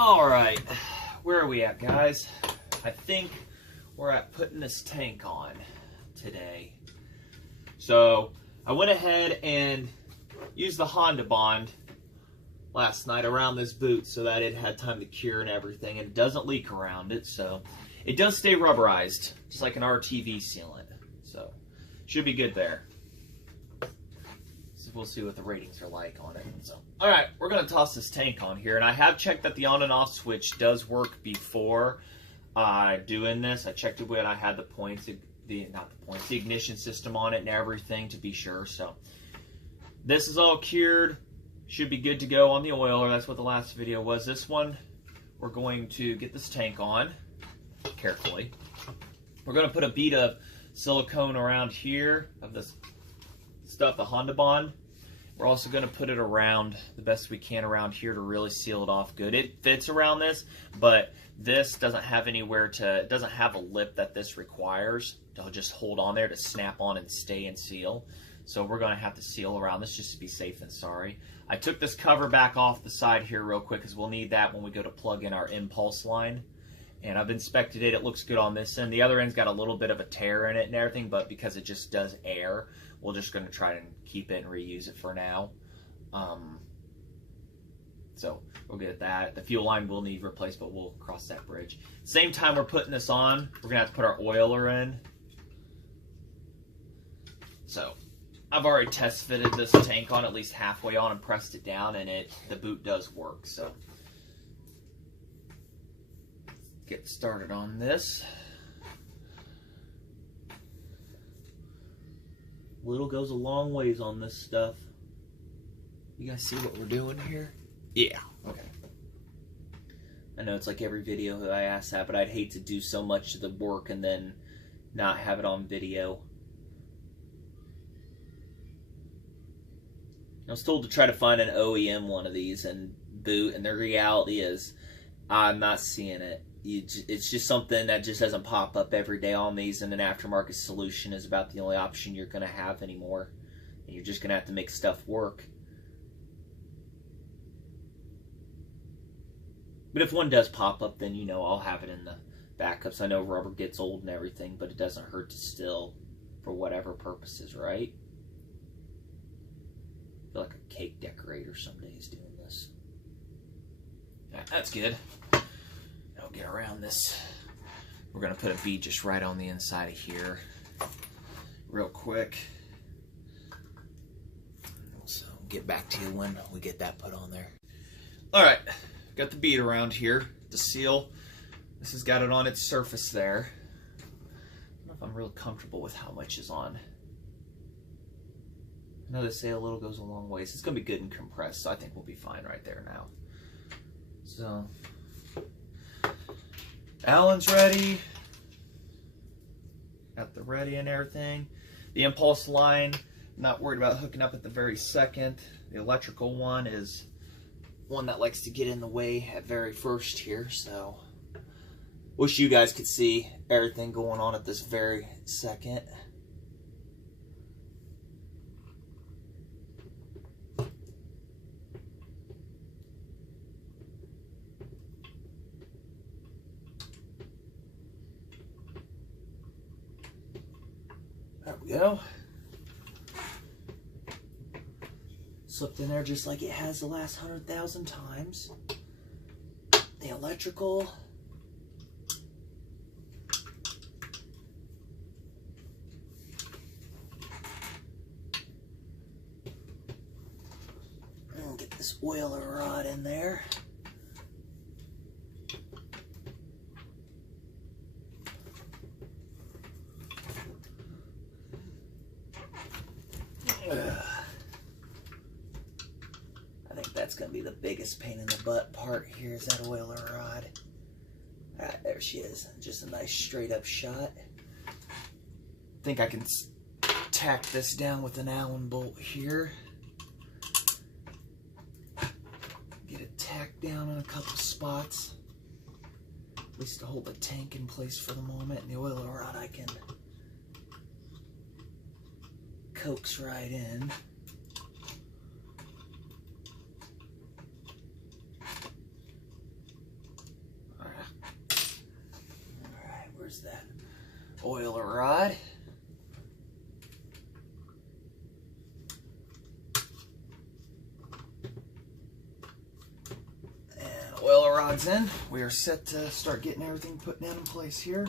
All right, where are we at, guys? I think we're at putting this tank on today. So I went ahead and used the Honda Bond last night around this boot so that it had time to cure and everything, and it doesn't leak around it, so it does stay rubberized, just like an RTV sealant. So should be good there. So we'll see what the ratings are like on it. So, all right, we're gonna toss this tank on here, and I have checked that the on and off switch does work before doing this. I checked it when I had the points, the ignition system on it and everything to be sure. So this is all cured, should be good to go on the oiler. That's what the last video was. This one, we're going to get this tank on carefully. We're going to put a bead of silicone around here of this stuff, the Honda Bond. We're also going to put it around the best we can around here to really seal it off good. It fits around this, but this doesn't have anywhere to, it doesn't have a lip that this requires to just hold on there to snap on and stay and seal. So we're going to have to seal around this just to be safe than sorry. I took this cover back off the side here real quick because we'll need that when we go to plug in our impulse line. And I've inspected it. It looks good on this end. The other end's got a little bit of a tear in it and everything, but because it just does air, we're just going to try and keep it and reuse it for now. So we'll get that. The fuel line will need replaced, but we'll cross that bridge. Same time we're putting this on, we're going to have to put our oiler in. So I've already test fitted this tank on at least halfway on and pressed it down, and the boot does work. So get started on this. Little goes a long ways on this stuff. You guys see what we're doing here? Yeah. Okay. I know it's like every video that I ask that, but I'd hate to do so much of the work and then not have it on video. I was told to try to find an OEM one of these and boot, and the reality is I'm not seeing it. It's just something that just doesn't pop up every day on these, and an aftermarket solution is about the only option you're going to have anymore. And you're just going to have to make stuff work. But if one does pop up, then, you know, I'll have it in the backups. I know rubber gets old and everything, but it doesn't hurt to still, for whatever purposes, right? I feel like a cake decorator some days doing this. Yeah, that's good. I'll get around this. We're going to put a bead just right on the inside of here real quick. So get back to you when we get that put on there. Alright, got the bead around here to seal. This has got it on its surface there. I don't know if I'm real comfortable with how much is on. I know they say a little goes a long ways. It's going to be good and compressed, so I think we'll be fine right there now. So Allen's ready. Got the ready and everything. The impulse line, not worried about hooking up at the very second. The electrical one is one that likes to get in the way at very first here, so wish you guys could see everything going on at this very second. There we go. Slipped in there just like it has the last 100,000 times. The electrical. And get this oiler rod in there. I think that's going to be the biggest pain in the butt part here is that oiler rod. Alright, there she is. Just a nice straight up shot. I think I can tack this down with an Allen bolt here. Get it tacked down in a couple spots. At least to hold the tank in place for the moment. And the oiler rod I can coax right in. oiler rod. And oiler rod's in. We are set to start getting everything put down in place here.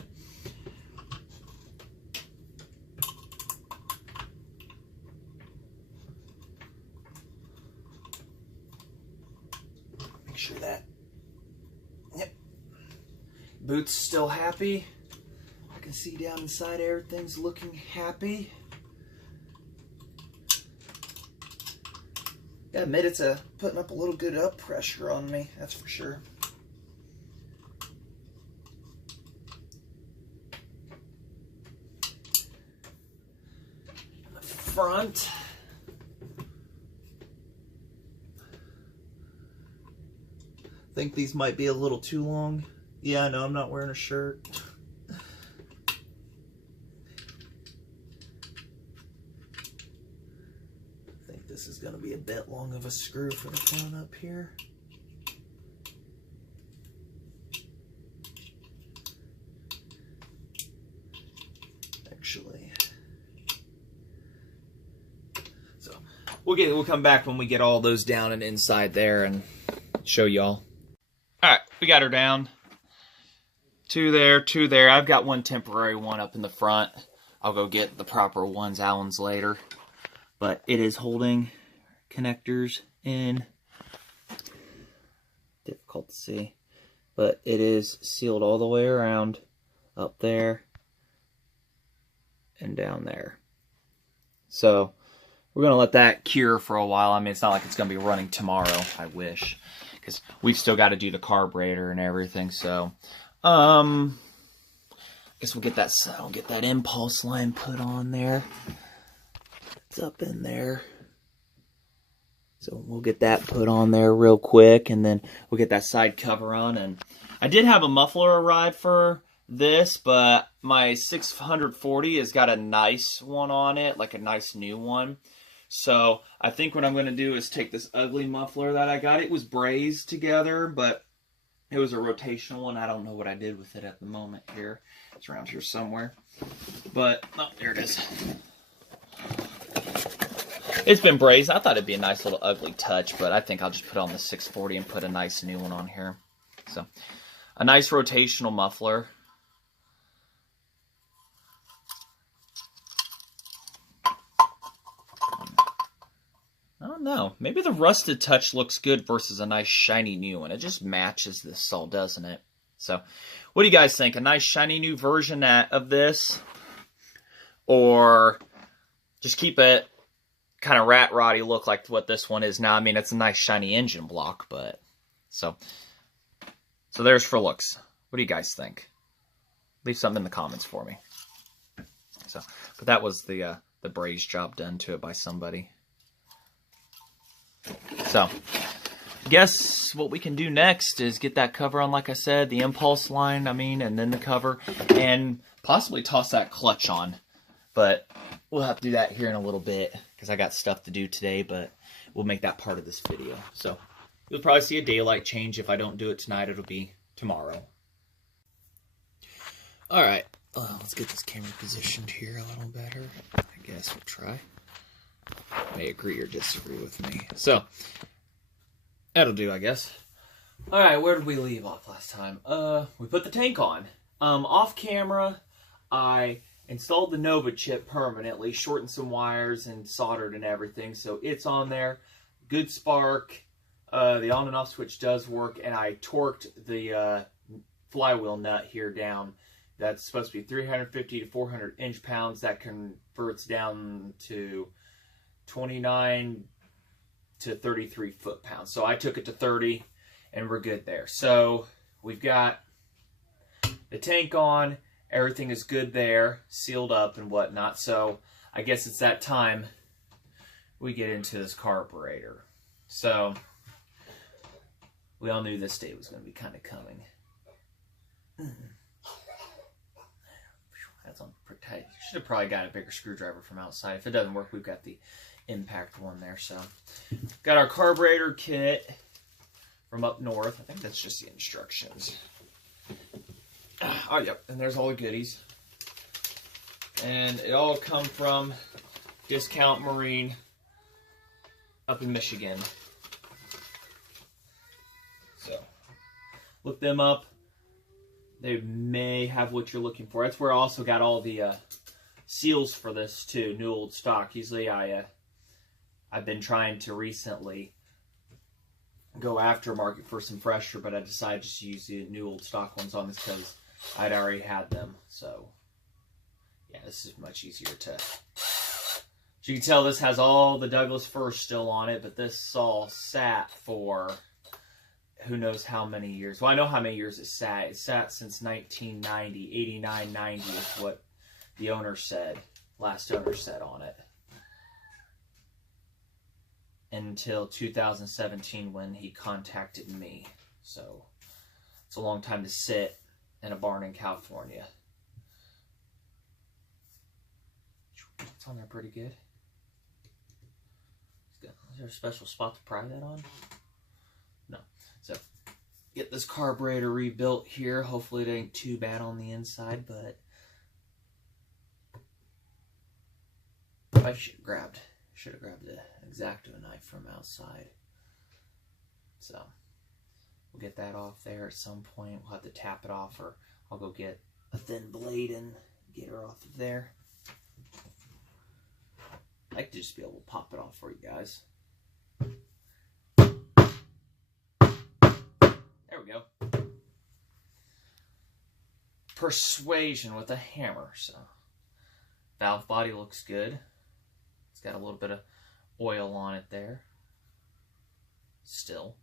Make sure that, yep, boot's still happy. I can see down inside everything's looking happy. Gotta admit, it's putting up a little good up pressure on me, that's for sure. The front. I think these might be a little too long. Yeah, I know, I'm not wearing a shirt. This is going to be a bit long of a screw for the front up here. Actually, so we'll come back when we get all those down and inside there and show y'all. All right, we got her down. Two there, two there. I've got one temporary one up in the front. I'll go get the proper ones, Allen's later. But it is holding connectors in. Difficult to see. But it is sealed all the way around. Up there. And down there. So, we're going to let that cure for a while. I mean, it's not like it's going to be running tomorrow. I wish. Because we've still got to do the carburetor and everything. So, I guess we'll get that impulse line put on there. It's up in there. So we'll get that put on there real quick, and then we'll get that side cover on. And I did have a muffler arrive for this, but my 640 has got a nice one on it, like a nice new one. So I think what I'm going to do is take this ugly muffler that I got. It was brazed together, but it was a rotational one. I don't know what I did with it at the moment here. It's around here somewhere. But, oh, there it is. It's been brazed. I thought it'd be a nice little ugly touch, but I think I'll just put on the 640 and put a nice new one on here. So, a nice rotational muffler. I don't know. Maybe the rusted touch looks good versus a nice shiny new one. It just matches this all, doesn't it? So, what do you guys think? A nice shiny new version of this? Or just keep it kind of rat roddy look like what this one is now. I mean, it's a nice shiny engine block, but so there's for looks. What do you guys think? Leave something in the comments for me. So, but that was the braze job done to it by somebody. So, I guess what we can do next is get that cover on, like I said, the impulse line, and then the cover, and possibly toss that clutch on. But we'll have to do that here in a little bit because I got stuff to do today, but we'll make that part of this video. So you'll probably see a daylight change. If I don't do it tonight, it'll be tomorrow. All right, let's get this camera positioned here a little better. I guess we'll try. May agree or disagree with me. So that'll do, I guess. All right, where did we leave off last time? We put the tank on. Off camera, I installed the Nova chip permanently, shortened some wires and soldered and everything, so it's on there. Good spark. The on and off switch does work, and I torqued the flywheel nut here down. That's supposed to be 350 to 400 inch-pounds. That converts down to 29 to 33 foot-pounds. So I took it to 30, and we're good there. So we've got the tank on. Everything is good there, sealed up and whatnot. So I guess it's that time we get into this carburetor. So we all knew this day was going to be kind of coming. That's on pretty tight. Should have probably got a bigger screwdriver from outside. If it doesn't work, we've got the impact one there. So got our carburetor kit from up north. I think that's just the instructions. Oh, yep, and there's all the goodies. And it all come from Discount Marine up in Michigan. So, look them up. They may have what you're looking for. That's where I also got all the seals for this too, new old stock. Usually I've been trying to recently go aftermarket for some fresher, but I decided just to use the new old stock ones on this because I'd already had them. So yeah, this is much easier to... As you can tell, this has all the Douglas firs still on it, but this saw sat for who knows how many years. Well, I know how many years it sat. It sat since 1990, 89, 90 is what the owner said, last owner said on it. Until 2017 when he contacted me. So it's a long time to sit in a barn in California. It's on there pretty good. Is there a special spot to pry that on? No. So get this carburetor rebuilt here. Hopefully it ain't too bad on the inside, but I should have grabbed the X-Acto knife from outside. So we'll get that off there at some point. We'll have to tap it off, or I'll go get a thin blade and get her off of there. I like to just be able to pop it off for you guys. There we go. Persuasion with a hammer. So valve body looks good. It's got a little bit of oil on it there. Still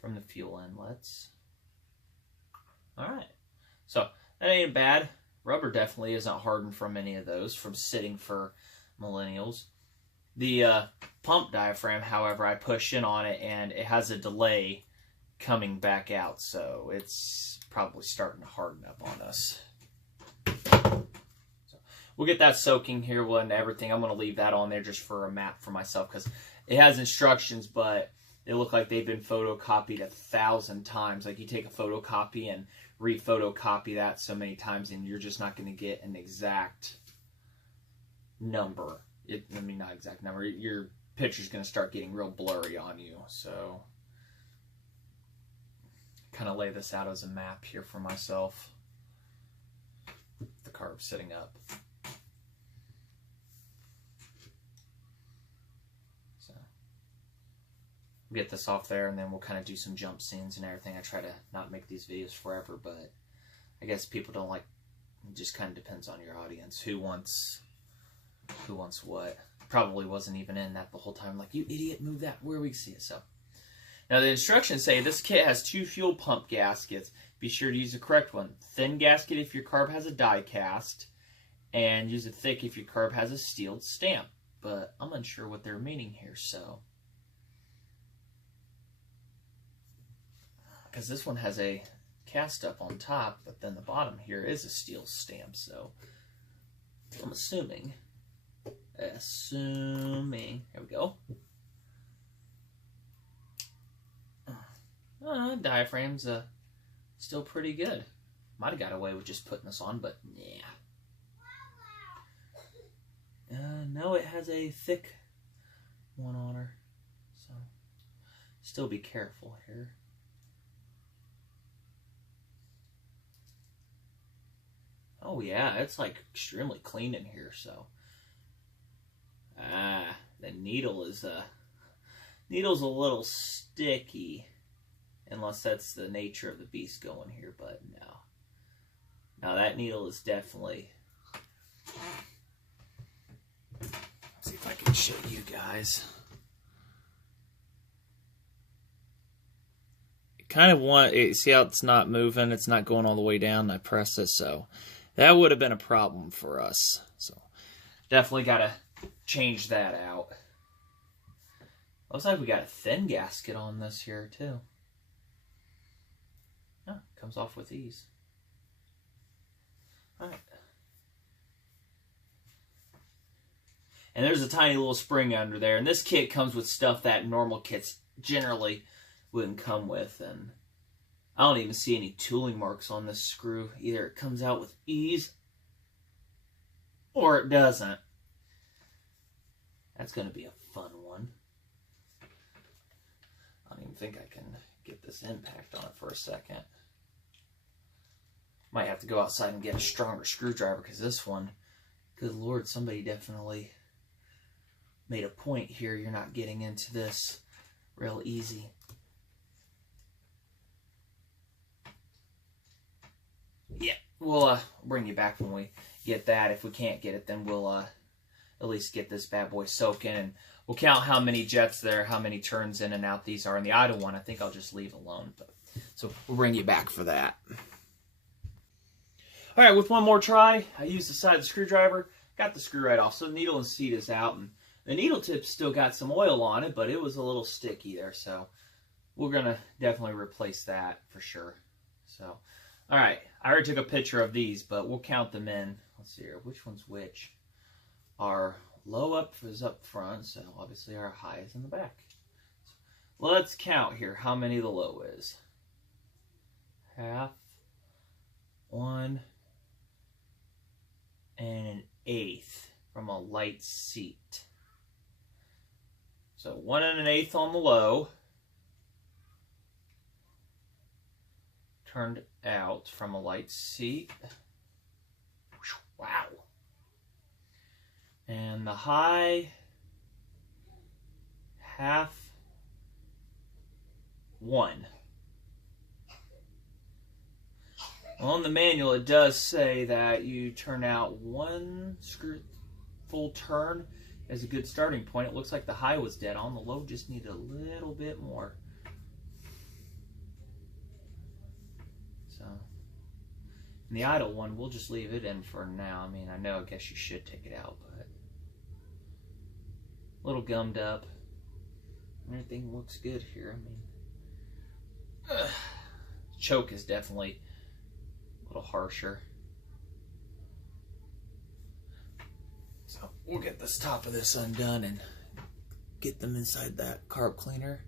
from the fuel inlets. Alright. So that ain't bad. Rubber definitely isn't hardened from any of those from sitting for millennials. The pump diaphragm, however, I push in on it and it has a delay coming back out, so it's probably starting to harden up on us. So we'll get that soaking here and everything. I'm going to leave that on there just for a map for myself because it has instructions, but they look like they've been photocopied 1,000 times. Like you take a photocopy and re-photocopy that so many times and you're just not going to get an exact number. I mean, not exact number. Your picture's going to start getting real blurry on you. So, kind of lay this out as a map here for myself. The carb sitting up. So, get this off there, and then we'll kind of do some jump scenes and everything. I try to not make these videos forever, but I guess people don't like. It just kind of depends on your audience. Who wants what. Probably wasn't even in that the whole time. Like, you idiot, move that where we see it. So now the instructions say this kit has 2 fuel pump gaskets. Be sure to use the correct one. Thin gasket if your carb has a die cast, and use a thick if your carb has a steel stamp. But I'm unsure what they're meaning here, so because this one has a cast up on top, but then the bottom here is a steel stamp, so I'm assuming, there we go. Diaphragm's still pretty good. Might have got away with just putting this on, but yeah. No, it has a thick one on her, so still be careful here. Oh yeah, it's like extremely clean in here, so. The needle's a little sticky, unless that's the nature of the beast going here, but no. Now that needle is definitely. Let's see if I can show you guys. Kind of want it, see how it's not moving, it's not going all the way down, I press it, so that would have been a problem for us. So definitely got to change that out. Looks like we got a thin gasket on this here too. Oh, comes off with ease. Alright. And there's a tiny little spring under there. And this kit comes with stuff that normal kits generally wouldn't come with. And I don't even see any tooling marks on this screw either. It comes out with ease. or it doesn't. That's going to be a fun one. I don't even think I can get this impact on it for a second. Might have to go outside and get a stronger screwdriver, because this one, good Lord, somebody definitely made a point here. You're not getting into this real easy. Yeah, we'll bring you back when we get that. If we can't get it, then we'll at least get this bad boy soaking, and we'll count how many jets there, how many turns in and out these are. And the idle one, I think I'll just leave alone. So we'll bring you back for that. All right, with one more try, I used the side of the screwdriver, got the screw right off. So the needle and seat is out, and the needle tip still got some oil on it, but it was a little sticky there. So we're going to definitely replace that for sure. So, all right, I already took a picture of these, but we'll count them in. Let's see here, which one's which? Our low up is up front, so obviously our high is in the back. So let's count here how many the low is. Half, 1, and 1/8 from a light seat. So 1 1/8 on the low. Turned out from a light seat. Wow. And the high, 1/2. On the manual, it does say that you turn out 1 screw full turn as a good starting point. It looks like the high was dead on. The low just needed a little bit more. So, and the idle one, we'll just leave it in for now. I mean, I guess you should take it out, but a little gummed up. Everything looks good here. I mean, choke is definitely a little harsher. So we'll get this top of this undone and get them inside that carb cleaner.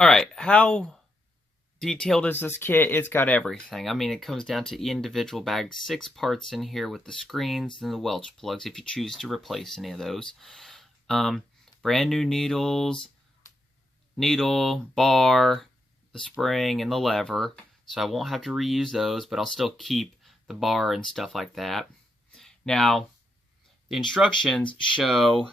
All right, how detailed is this kit? It's got everything. I mean, it comes down to individual bags, 6 parts in here with the screens and the Welch plugs if you choose to replace any of those. Brand new needles, needle, bar, the spring, and the lever. So I won't have to reuse those, but I'll still keep the bar and stuff like that. Now, the instructions show,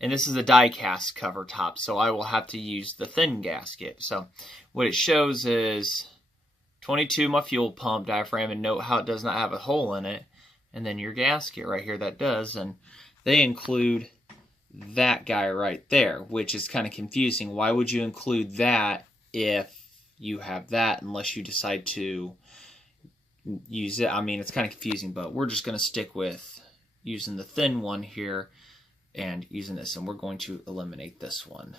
and this is a die cast cover top, so I will have to use the thin gasket. So what it shows is 22, my fuel pump diaphragm, and note how it does not have a hole in it. And then your gasket right here that does, and they include that guy right there, which is kind of confusing. Why would you include that if you have that, unless you decide to use it? I mean, it's kind of confusing, but we're just going to stick with using the thin one here and using this, and we're going to eliminate this one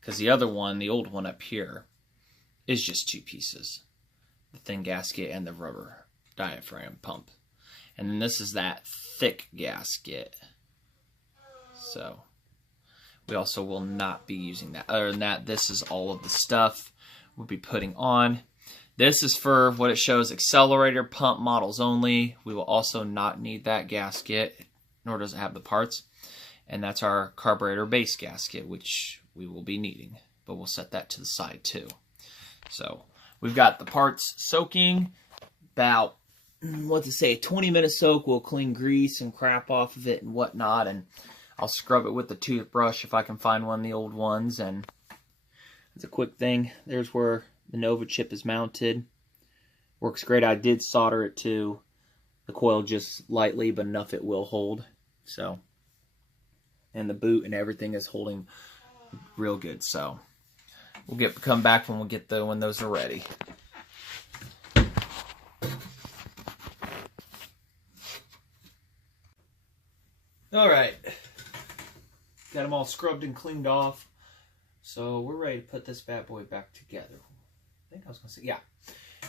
because the other one, the old one up here, is just 2 pieces, the thin gasket and the rubber diaphragm pump. And then this is that thick gasket. So we also will not be using that. Other than that, this is all of the stuff we'll be putting on. This is for what it shows, accelerator pump models only. We will also not need that gasket, nor does it have the parts. And that's our carburetor base gasket, which we will be needing. But we'll set that to the side too. So we've got the parts soaking. About, what to say, 20-minute soak. We'll clean grease and crap off of it and whatnot. And I'll scrub it with the toothbrush if I can find one of the old ones. And it's a quick thing. There's where the Nova chip is mounted. Works great. I did solder it to the coil just lightly, but enough it will hold. So, and the boot and everything is holding real good. So we'll come back when when those are ready. All right, got them all scrubbed and cleaned off. So we're ready to put this bad boy back together. I think I was going to say, yeah.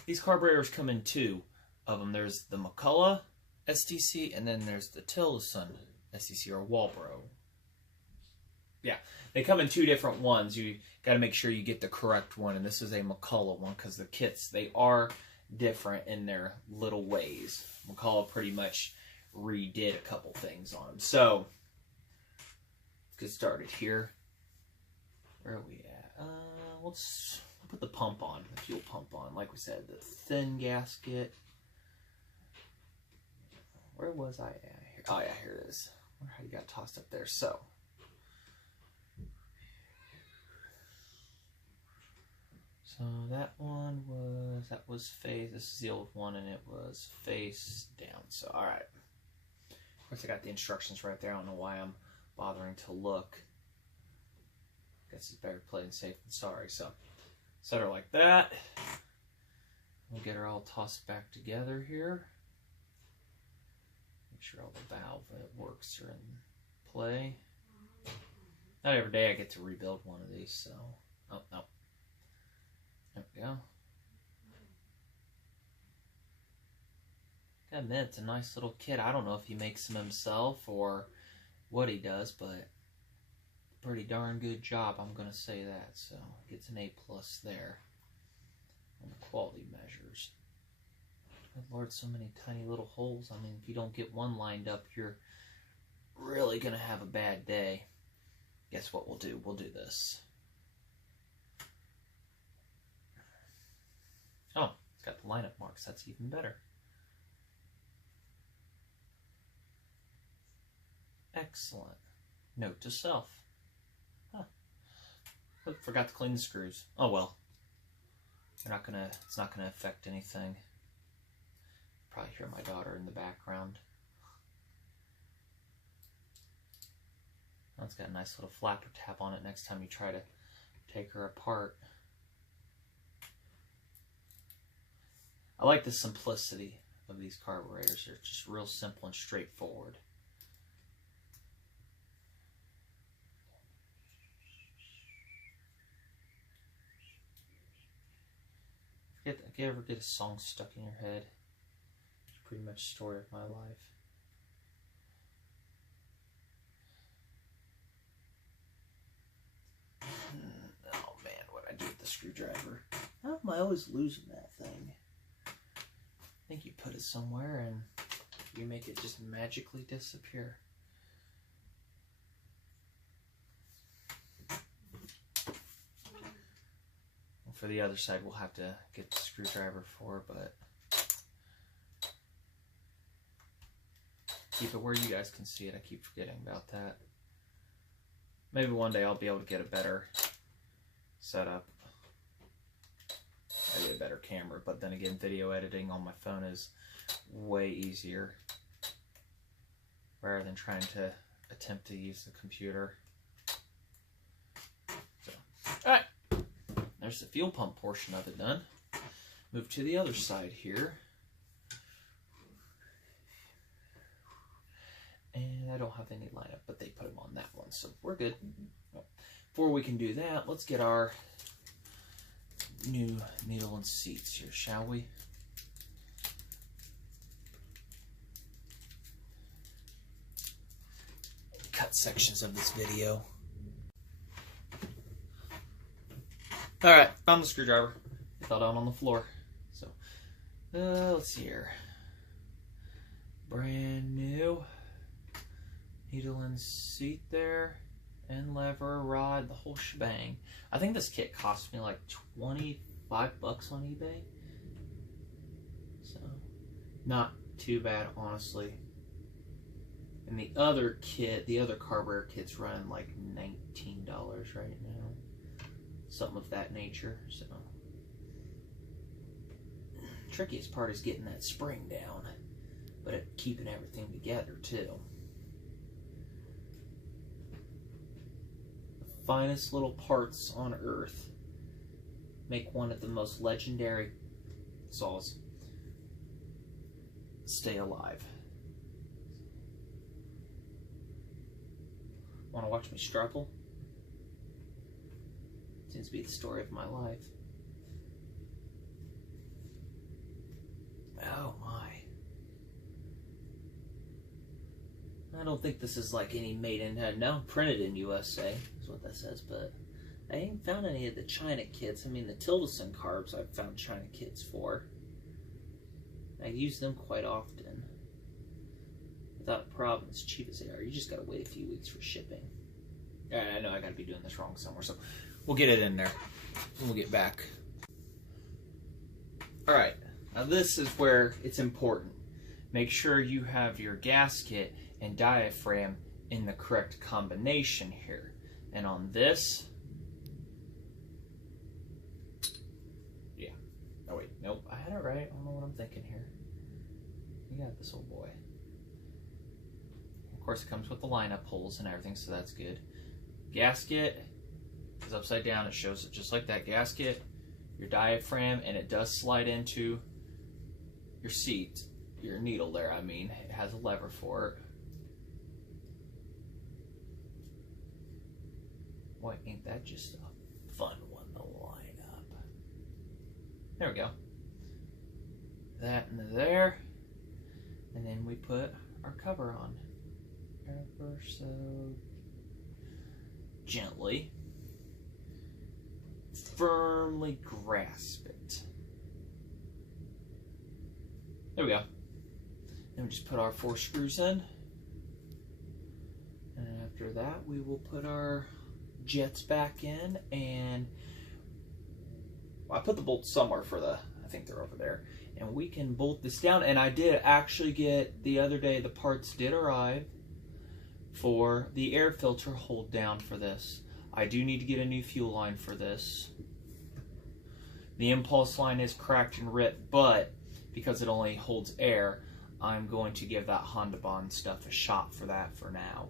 These carburetors come in 2 of them. There's the McCulloch STC, and then there's the Tilson STC, or Walbro. Yeah, they come in 2 different ones. You got to make sure you get the correct one, and this is a McCulloch one because the kits, they are different in their little ways. McCulloch pretty much redid a couple things on them. So, let's get started here. Where are we at? Let's put the pump on, the fuel pump on. Like we said, the thin gasket. Where was I at here? Oh yeah, here it is. I wonder how you got tossed up there. So, that one was face. This is the old one, and it was face down. So, all right. Of course, I got the instructions right there. I don't know why I'm bothering to look. Guess it's better playing safe than sorry. So, set her like that. We'll get her all tossed back together here. Make sure all the valve works are in play. Not every day I get to rebuild one of these, so. Oh, no. There we go. Gotta admit, it's a nice little kit. I don't know if he makes them himself or what he does, but pretty darn good job, I'm gonna say that. So gets an A+ there on the quality measures. Good Lord, so many tiny little holes. I mean, if you don't get one lined up, you're really gonna have a bad day. Guess what we'll do? We'll do this. Oh, it's got the lineup marks. That's even better. Excellent. Note to self. Huh. But forgot to clean the screws. Oh well. It's not gonna affect anything. Probably hear my daughter in the background. Oh, it's got a nice little flapper tab on it next time you try to take her apart. I like the simplicity of these carburetors. They're just real simple and straightforward. Ever get a song stuck in your head? It's pretty much the story of my life. Oh man, what'd I do with the screwdriver? How am I always losing that thing? I think you put it somewhere and you make it just magically disappear. For the other side, we'll have to get the screwdriver for, but keep it where you guys can see it. I keep forgetting about that. Maybe one day I'll be able to get a better setup. I get a better camera, but then again, video editing on my phone is way easier rather than trying to attempt to use the computer. So, all right. There's the fuel pump portion of it done. Move to the other side here. And I don't have any lineup, but they put them on that one, so we're good. Before we can do that, let's get our new needle and seats here, shall we? Cut sections of this video. Alright, found the screwdriver. It fell down on the floor. So, let's see here. Brand new needle and seat there, and lever, rod, the whole shebang. I think this kit cost me like 25 bucks on eBay. So, not too bad, honestly. And the other kit, the other carburetor kit's running like $19 right now. Something of that nature. So, trickiest part is getting that spring down, but keeping everything together too. The finest little parts on earth make one of the most legendary saws stay alive. Want to watch me struggle? Seems to be the story of my life. Oh my. I don't think this is like any made in, no, printed in USA is what that says, but I ain't found any of the China kits. I mean, the Tildeson carbs I've found China kits for. I use them quite often without a problem, as cheap as they are. You just gotta wait a few weeks for shipping. Alright, I know I gotta be doing this wrong somewhere, so we'll get it in there and we'll get back. Alright, now this is where it's important. Make sure you have your gasket and diaphragm in the correct combination here. And on this, yeah. Oh wait, nope, I had it right. I don't know what I'm thinking here. You got this, old boy. Of course, it comes with the lineup holes and everything, so that's good. Gasket is upside down. It shows it just like that. Gasket, your diaphragm, and it does slide into your seat, your needle there. I mean, it has a lever for it. Boy, ain't that just a fun one to line up. There we go. That into there. And then we put our cover on. Ever so gently. Firmly grasp it. There we go. Then we just put our 4 screws in. And after that, we will put our jets back in, and I put the bolts somewhere for the, I think they're over there, and we can bolt this down. And I did actually get, the other day, the parts did arrive for the air filter hold down for this. I do need to get a new fuel line for this. The impulse line is cracked and ripped, but because it only holds air, I'm going to give that Honda Bond stuff a shot for that for now.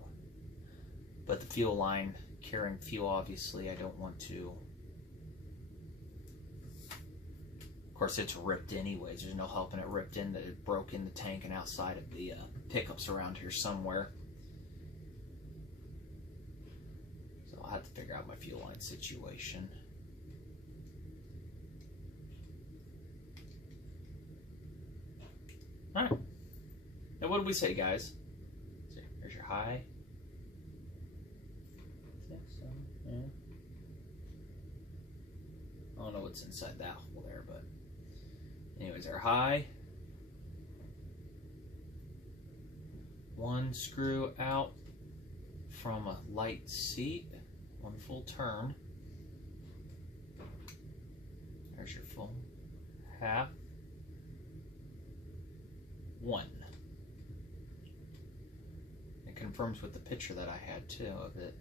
But the fuel line, carrying fuel, obviously, I don't want to. Of course, it's ripped anyways. There's no helping it ripped in. That it broke in the tank and outside of the pickups around here somewhere. So I'll have to figure out my fuel line situation. Alright. Now what did we say, guys? Here's your high. Yeah. I don't know what's inside that hole there, but anyways, our high. 1 screw out from a light seat, 1 full turn. There's your full half. 1. It confirms with the picture that I had too of it.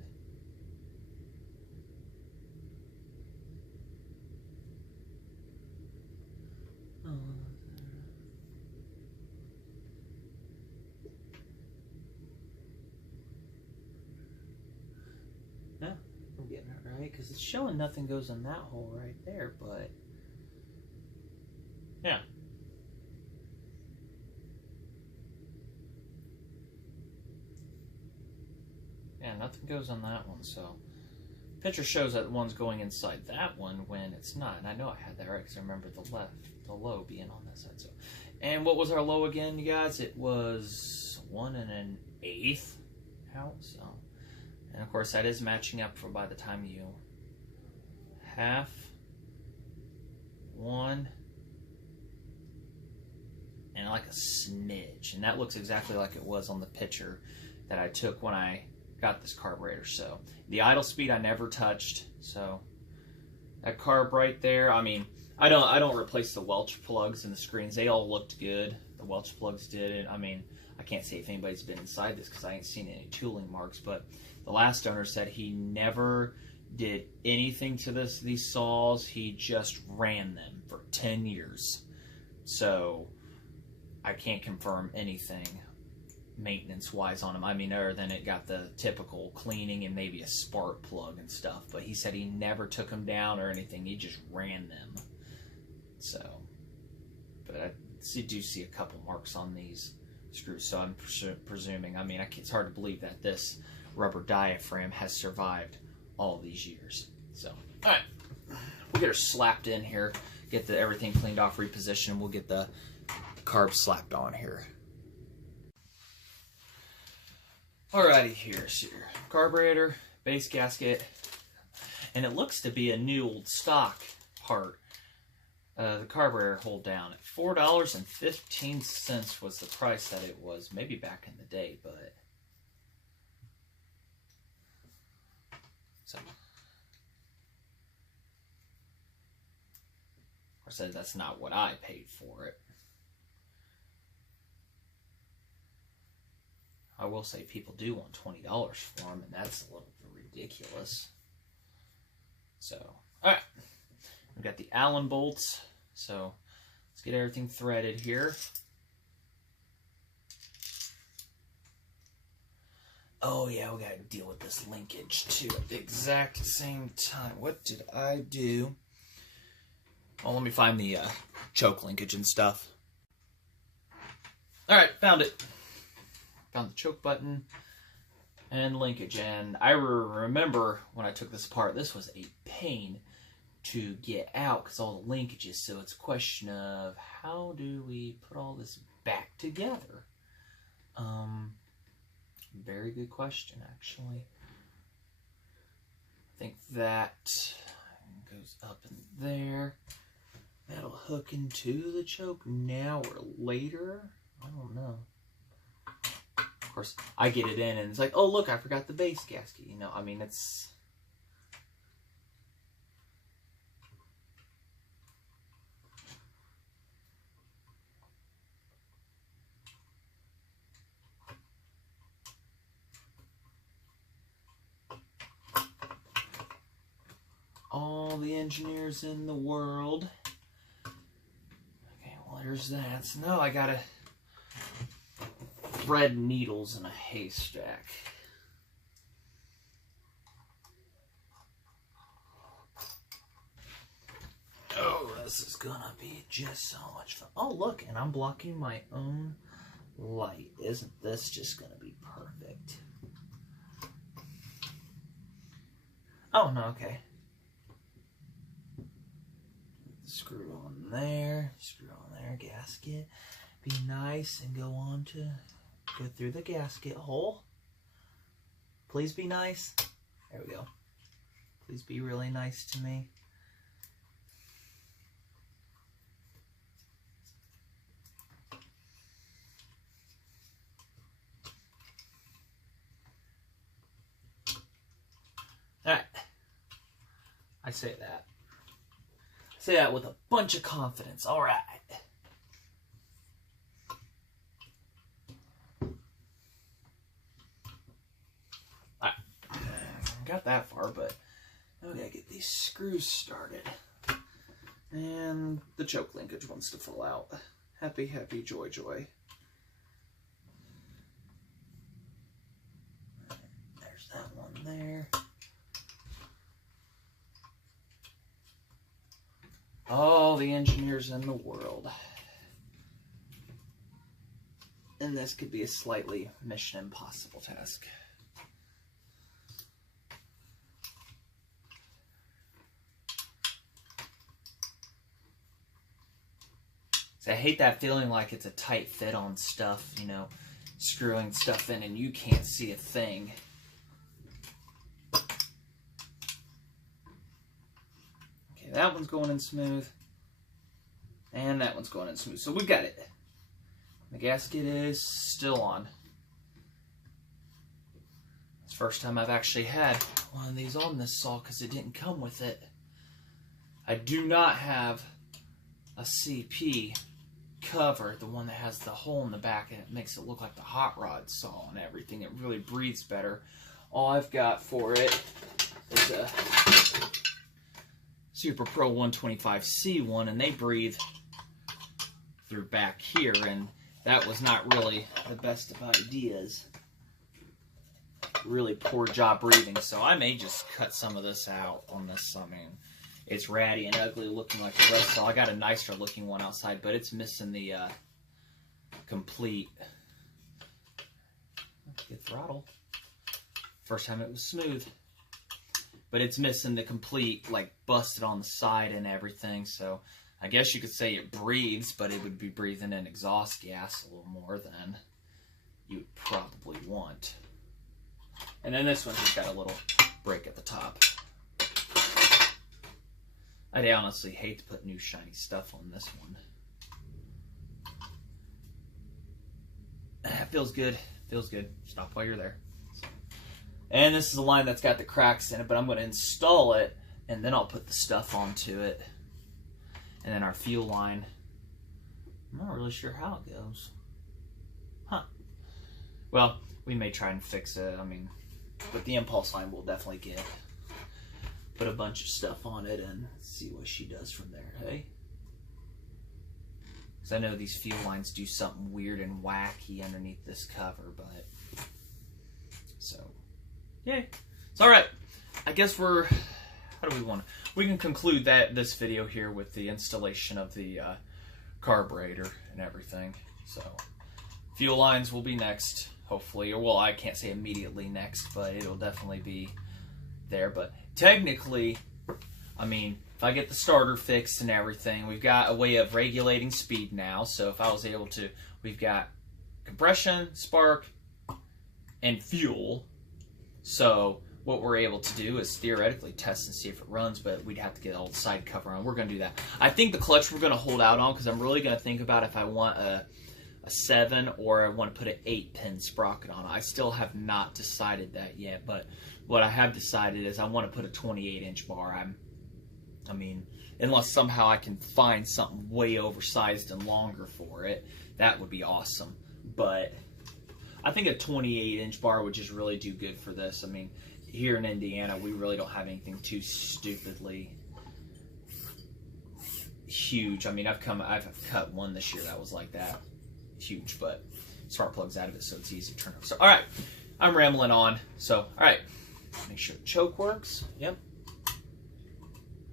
Yeah, I'm getting it right, because it's showing nothing goes in that hole right there, but yeah. Yeah, nothing goes on that one, so picture shows that one's going inside that one when it's not. And I know I had that right because I remember the low being on that side. So, and what was our low again, you guys? It was 1 1/8 out. So, and of course that is matching up for by the time you half, 1, and like a smidge. And that looks exactly like it was on the picture that I took when I got this carburetor. So the idle speed I never touched. So that carb right there, I mean, I don't replace the Welch plugs and the screens. They all looked good. The Welch plugs did. I mean, I can't say if anybody's been inside this because I ain't seen any tooling marks, but the last owner said he never did anything to these saws. He just ran them for 10 years. So I can't confirm anything maintenance wise on them. I mean, other than it got the typical cleaning and maybe a spark plug and stuff, but he said he never took them down or anything. He just ran them. So, but I do see a couple marks on these screws, so I'm presuming, I mean, it's hard to believe that this rubber diaphragm has survived all these years. So, all right, we'll get her slapped in here, get everything cleaned off, repositioned, and we'll get the carb slapped on here. Alrighty, here's your carburetor, base gasket, and it looks to be a new old stock part. the carburetor hold down at $4.15 was the price that it was, maybe back in the day, but so of course that's not what I paid for it. I will say people do want $20 for them, and that's a little bit ridiculous. So, all right, we've got the Allen bolts. So let's get everything threaded here. Oh yeah, we gotta deal with this linkage too at the exact same time. What did I do? Well, let me find the choke linkage and stuff. All right, found it. Found the choke button and linkage. And I remember when I took this apart, this was a pain to get out because all the linkages. So it's a question of how do we put all this back together? Very good question, actually. I think that goes up in there. That'll hook into the choke now or later. I don't know. Of course, I get it in and it's like, oh look, I forgot the base gasket. You know, I mean, it's... all the engineers in the world. Okay, well there's that. So now I gotta thread needles in a haystack. Oh, this is gonna be just so much fun. Oh look, and I'm blocking my own light. Isn't this just gonna be perfect? Oh no, okay. Screw on there, gasket. Be nice and go through the gasket hole. Please be nice. There we go. Please be really nice to me. Alright. I say that. Say that with a bunch of confidence. All right. All right. Got that far, but now we gotta get these screws started. And the choke linkage wants to fall out. Happy, happy, joy, joy. There's that one there. All the engineers in the world. And this could be a slightly Mission Impossible task. So I hate that feeling like it's a tight fit on stuff, you know, screwing stuff in and you can't see a thing. That one's going in smooth, and that one's going in smooth. So we got it. The gasket is still on. It's the first time I've actually had one of these on this saw because it didn't come with it. I do not have a CP cover, the one that has the hole in the back and it makes it look like the hot rod saw and everything. It really breathes better. All I've got for it is a Super Pro 125C one, and they breathe through back here, and that was not really the best of ideas. Really poor job breathing, so I may just cut some of this out on this. I mean, it's ratty and ugly looking like the rest, so I got a nicer looking one outside, but it's missing the complete good throttle. First time it was smooth. But it's missing the complete, like, busted on the side and everything. So I guess you could say it breathes, but it would be breathing in exhaust gas a little more than you would probably want. And then this one's just got a little break at the top. I'd honestly hate to put new shiny stuff on this one. Feels good. Feels good. Stop while you're there. And this is a line that's got the cracks in it, but I'm going to install it, and then I'll put the stuff onto it. And then our fuel line, I'm not really sure how it goes. Huh. Well, we may try and fix it. I mean, but the impulse line we'll definitely put a bunch of stuff on it and see what she does from there, hey? Because I know these fuel lines do something weird and wacky underneath this cover, but so yay. It's all right. I guess how do we want to? We can conclude this video here with the installation of the carburetor and everything. So fuel lines will be next, hopefully, or well, I can't say immediately next, but it'll definitely be there. But technically, I mean, if I get the starter fixed and everything, we've got a way of regulating speed now. So if I was able to, we've got compression, spark, and fuel. So what we're able to do is theoretically test and see if it runs, but we'd have to get all the side cover on. We're going to do that. I think the clutch we're going to hold out on, because I'm really going to think about if I want a 7 or I want to put an 8-pin sprocket on it. I still have not decided that yet, but what I have decided is I want to put a 28-inch bar. I mean, unless somehow I can find something way oversized and longer for it, that would be awesome. But I think a 28-inch bar would just really do good for this. I mean, here in Indiana, we really don't have anything too stupidly huge. I mean, I've cut one this year that was like that, huge, but spark plugs out of it, so it's easy to turn on. So, all right, I'm rambling on. So, all right, make sure the choke works. Yep,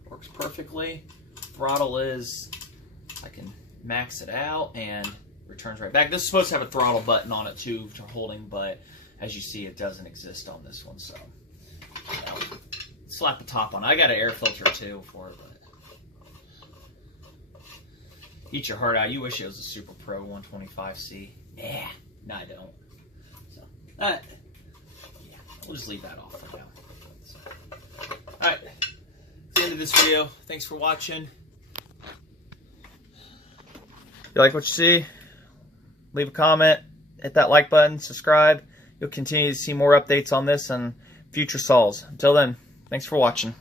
works perfectly. Throttle is, I can max it out and returns right back. This is supposed to have a throttle button on it too for holding, but as you see, it doesn't exist on this one. So, slap the top on. I got an air filter too for it, but eat your heart out. You wish it was a Super Pro 125C. Yeah, no, I don't. So, yeah, we'll just leave that off for now. So, all right, that's the end of this video. Thanks for watching. If you like what you see, leave a comment, hit that like button, subscribe. You'll continue to see more updates on this and future Sauls. Until then, thanks for watching.